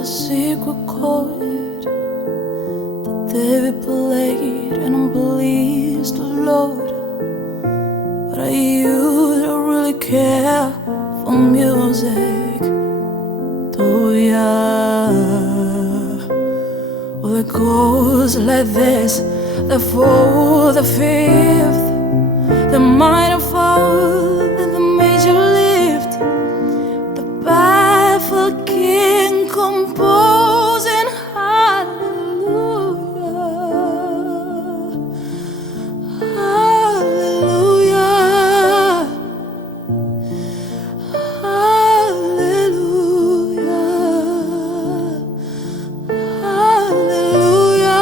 a secret chord that David played, and I'm pleased to load. But I used to really care for music, oh yeah. Well, it goes like this: the fourth, the fifth, the minor fall, and the major lift, the baffled king composing hallelujah, hallelujah, hallelujah, hallelujah,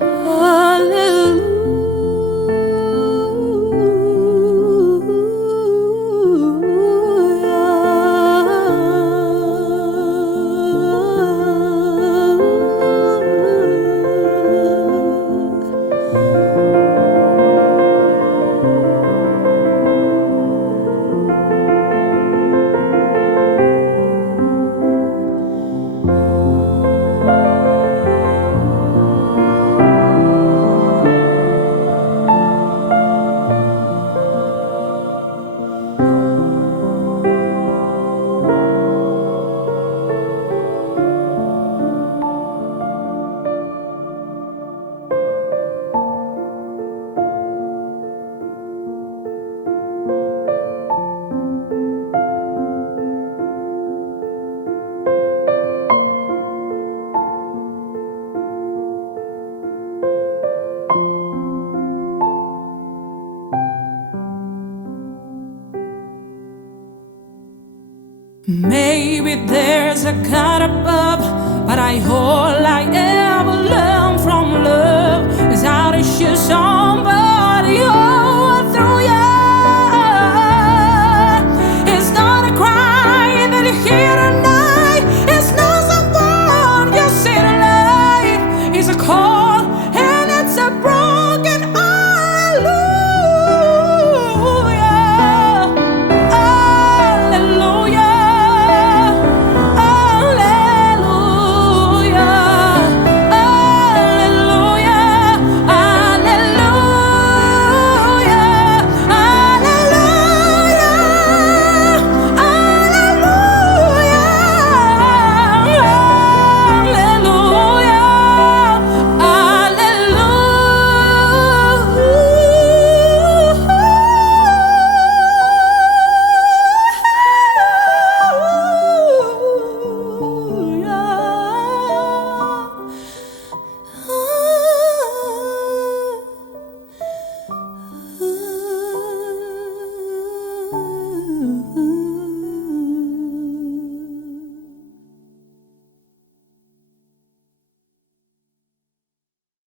hallelujah. Maybe there's a God above, but all I ever learned from love is how to shoot somebody.